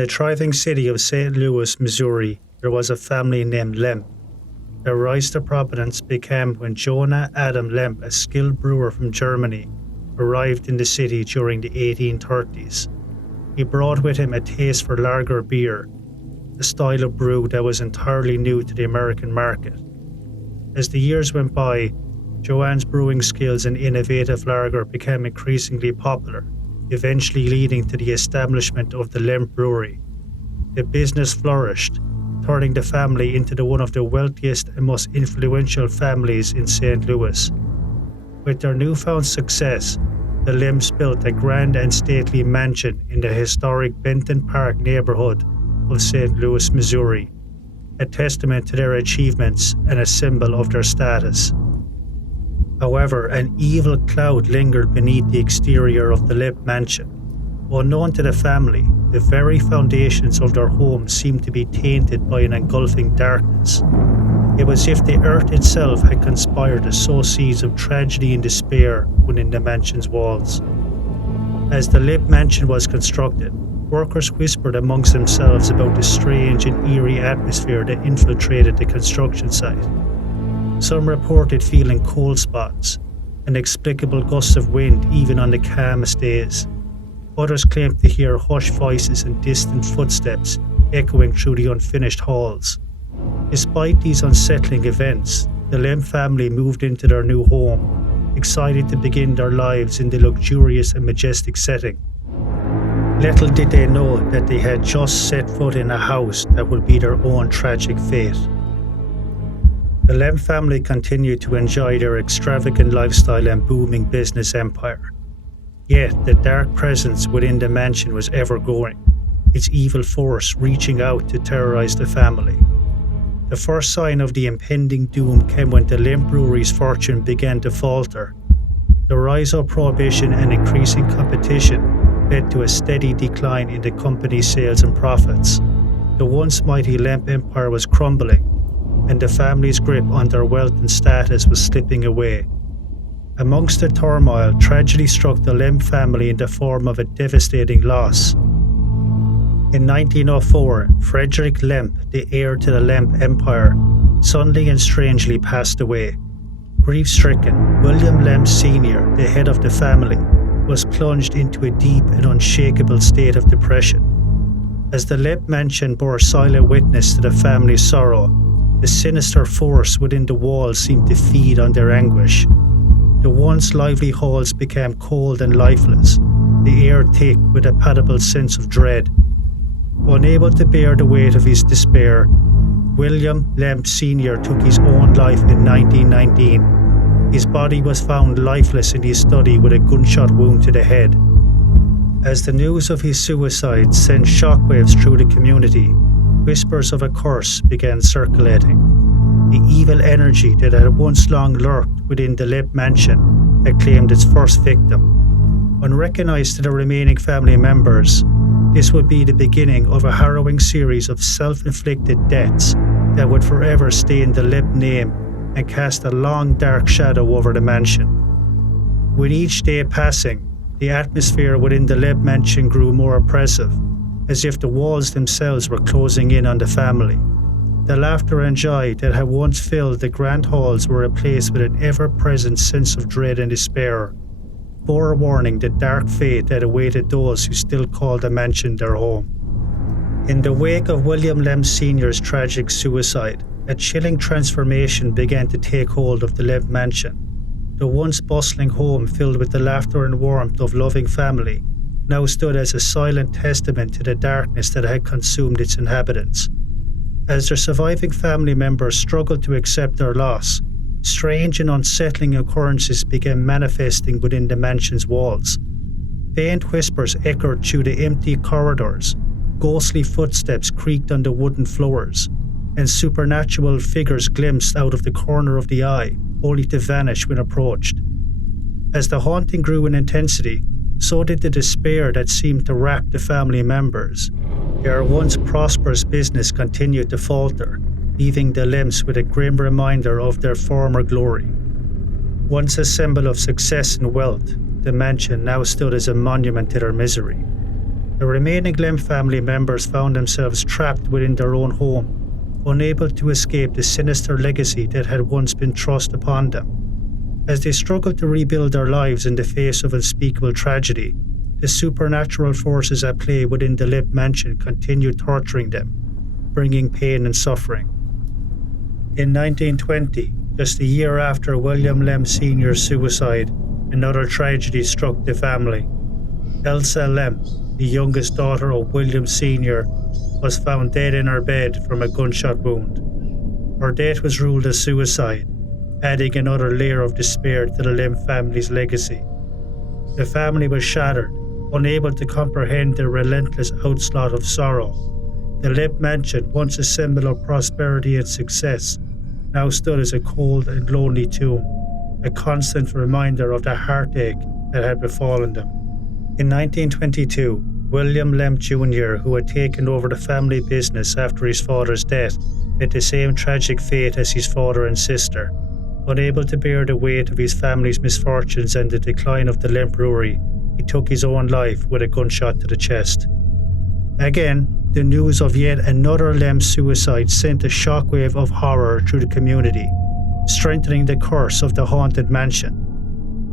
the thriving city of St. Louis, Missouri, there was a family named Lemp. Their rise to prominence began when Jonah Adam Lemp, a skilled brewer from Germany, arrived in the city during the 1830s. He brought with him a taste for lager beer, a style of brew that was entirely new to the American market. As the years went by, Joanne's brewing skills and innovative lager became increasingly popular, eventually leading to the establishment of the Lemp Brewery. The business flourished, turning the family into one of the wealthiest and most influential families in St. Louis. With their newfound success, the Lemps built a grand and stately mansion in the historic Benton Park neighborhood of St. Louis, Missouri, a testament to their achievements and a symbol of their status. However, an evil cloud lingered beneath the exterior of the Lemp Mansion. Unknown to the family, the very foundations of their home seemed to be tainted by an engulfing darkness. It was as if the earth itself had conspired to sow seeds of tragedy and despair within the mansion's walls. As the Lemp Mansion was constructed, workers whispered amongst themselves about the strange and eerie atmosphere that infiltrated the construction site. Some reported feeling cold spots, inexplicable gusts of wind even on the calmest days. Others claimed to hear hushed voices and distant footsteps echoing through the unfinished halls. Despite these unsettling events, the Lemp family moved into their new home, excited to begin their lives in the luxurious and majestic setting. Little did they know that they had just set foot in a house that would be their own tragic fate. The Lemp family continued to enjoy their extravagant lifestyle and booming business empire. Yet the dark presence within the mansion was ever-growing, its evil force reaching out to terrorize the family. The first sign of the impending doom came when the Lemp Brewery's fortune began to falter. The rise of prohibition and increasing competition led to a steady decline in the company's sales and profits. The once mighty Lemp empire was crumbling, and the family's grip on their wealth and status was slipping away. Amongst the turmoil, tragedy struck the Lemp family in the form of a devastating loss. In 1904, Frederick Lemp, the heir to the Lemp Empire, suddenly and strangely passed away. Grief-stricken, William Lemp Sr., the head of the family, was plunged into a deep and unshakable state of depression. As the Lemp Mansion bore silent witness to the family's sorrow, the sinister force within the walls seemed to feed on their anguish. The once lively halls became cold and lifeless, the air thick with a palpable sense of dread. Unable to bear the weight of his despair, William Lemp Sr. took his own life in 1919. His body was found lifeless in his study with a gunshot wound to the head. As the news of his suicide sent shockwaves through the community, whispers of a curse began circulating. The evil energy that had once long lurked within the Lemp Mansion had claimed its first victim. Unrecognized to the remaining family members, this would be the beginning of a harrowing series of self-inflicted deaths that would forever stain the Lemp name and cast a long dark shadow over the mansion. With each day passing, the atmosphere within the Lemp Mansion grew more oppressive, as if the walls themselves were closing in on the family. The laughter and joy that had once filled the grand halls were replaced with an ever-present sense of dread and despair, forewarning the dark fate that awaited those who still called the mansion their home. In the wake of William Lemp Sr.'s tragic suicide, a chilling transformation began to take hold of the Lemp Mansion. The once bustling home filled with the laughter and warmth of loving family now stood as a silent testament to the darkness that had consumed its inhabitants. As their surviving family members struggled to accept their loss, strange and unsettling occurrences began manifesting within the mansion's walls. Faint whispers echoed through the empty corridors, ghostly footsteps creaked on the wooden floors, and supernatural figures glimpsed out of the corner of the eye, only to vanish when approached. As the haunting grew in intensity, so did the despair that seemed to wrap the family members. Their once prosperous business continued to falter, leaving the Lemps with a grim reminder of their former glory. Once a symbol of success and wealth, the mansion now stood as a monument to their misery. The remaining Lemp family members found themselves trapped within their own home, unable to escape the sinister legacy that had once been thrust upon them. As they struggled to rebuild their lives in the face of unspeakable tragedy, the supernatural forces at play within the Lemp Mansion continued torturing them, bringing pain and suffering. In 1920, just a year after William Lemp Sr.'s suicide, another tragedy struck the family. Elsa Lemp, the youngest daughter of William Sr., was found dead in her bed from a gunshot wound. Her death was ruled as suicide, adding another layer of despair to the Lemp family's legacy. The family was shattered, unable to comprehend the relentless onslaught of sorrow. The Lemp Mansion, once a symbol of prosperity and success, now stood as a cold and lonely tomb, a constant reminder of the heartache that had befallen them. In 1922, William Lemp Jr., who had taken over the family business after his father's death, met the same tragic fate as his father and sister. Unable to bear the weight of his family's misfortunes and the decline of the Lemp Brewery, he took his own life with a gunshot to the chest. Again, the news of yet another Lemp suicide sent a shockwave of horror through the community, strengthening the curse of the haunted mansion.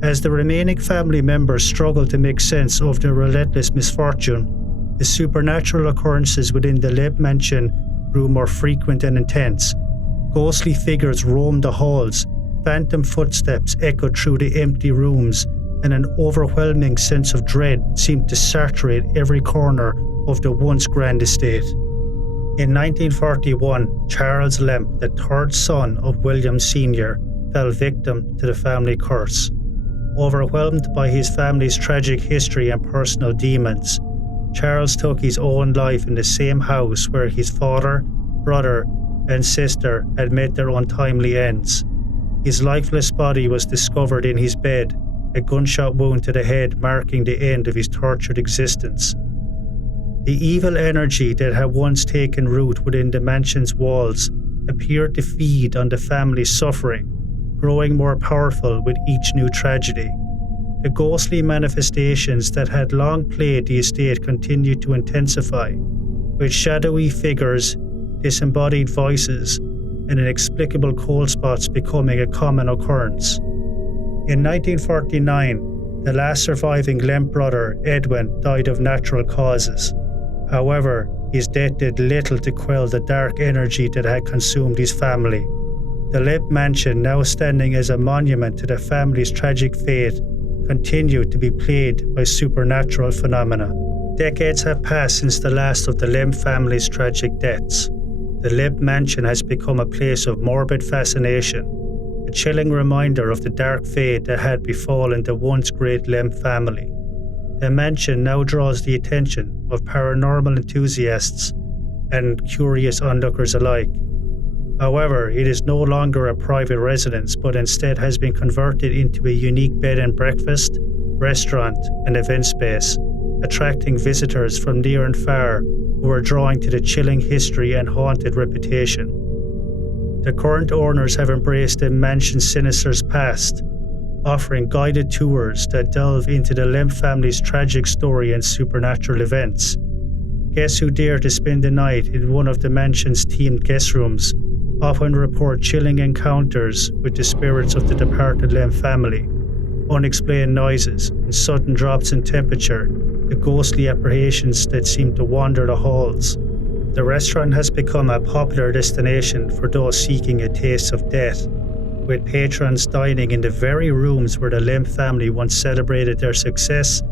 As the remaining family members struggled to make sense of the relentless misfortune, the supernatural occurrences within the Lemp Mansion grew more frequent and intense. Ghostly figures roamed the halls, phantom footsteps echoed through the empty rooms, and an overwhelming sense of dread seemed to saturate every corner of the once grand estate. In 1941, Charles Lemp, the third son of William Sr., fell victim to the family curse. Overwhelmed by his family's tragic history and personal demons, Charles took his own life in the same house where his father, brother, and sister had met their untimely ends. His lifeless body was discovered in his bed, a gunshot wound to the head marking the end of his tortured existence. The evil energy that had once taken root within the mansion's walls appeared to feed on the family's suffering, growing more powerful with each new tragedy. The ghostly manifestations that had long plagued the estate continued to intensify, with shadowy figures, disembodied voices, and inexplicable cold spots becoming a common occurrence. In 1949, the last surviving Lemp brother, Edwin, died of natural causes. However, his death did little to quell the dark energy that had consumed his family. The Lemp Mansion, now standing as a monument to the family's tragic fate, continued to be plagued by supernatural phenomena. Decades have passed since the last of the Lemp family's tragic deaths. The Lemp Mansion has become a place of morbid fascination, a chilling reminder of the dark fate that had befallen the once great Lemp family. The mansion now draws the attention of paranormal enthusiasts and curious onlookers alike. However, it is no longer a private residence, but instead has been converted into a unique bed and breakfast, restaurant, and event space, attracting visitors from near and far who are drawing to the chilling history and haunted reputation. The current owners have embraced the mansion's sinister past, offering guided tours that delve into the Lemp family's tragic story and supernatural events. Guests who dare to spend the night in one of the mansion's themed guest rooms often report chilling encounters with the spirits of the departed Lemp family, unexplained noises, and sudden drops in temperature, the ghostly apparitions that seem to wander the halls. The restaurant has become a popular destination for those seeking a taste of death, with patrons dining in the very rooms where the Lemp family once celebrated their success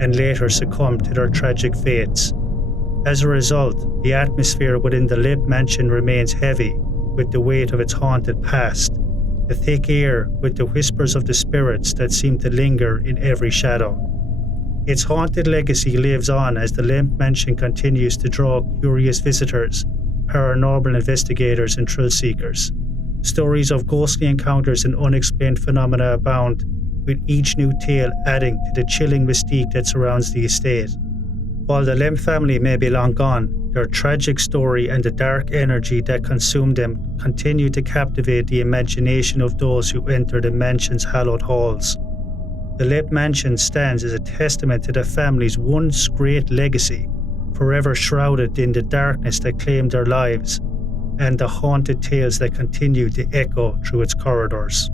and later succumbed to their tragic fates. As a result, the atmosphere within the Lemp Mansion remains heavy with the weight of its haunted past, the thick air with the whispers of the spirits that seem to linger in every shadow. Its haunted legacy lives on as the Lemp Mansion continues to draw curious visitors, paranormal investigators, and thrill seekers. Stories of ghostly encounters and unexplained phenomena abound, with each new tale adding to the chilling mystique that surrounds the estate. While the Lemp family may be long gone, their tragic story and the dark energy that consumed them continue to captivate the imagination of those who enter the mansion's hallowed halls. The Lemp Mansion stands as a testament to the family's once great legacy, forever shrouded in the darkness that claimed their lives, and the haunted tales that continue to echo through its corridors.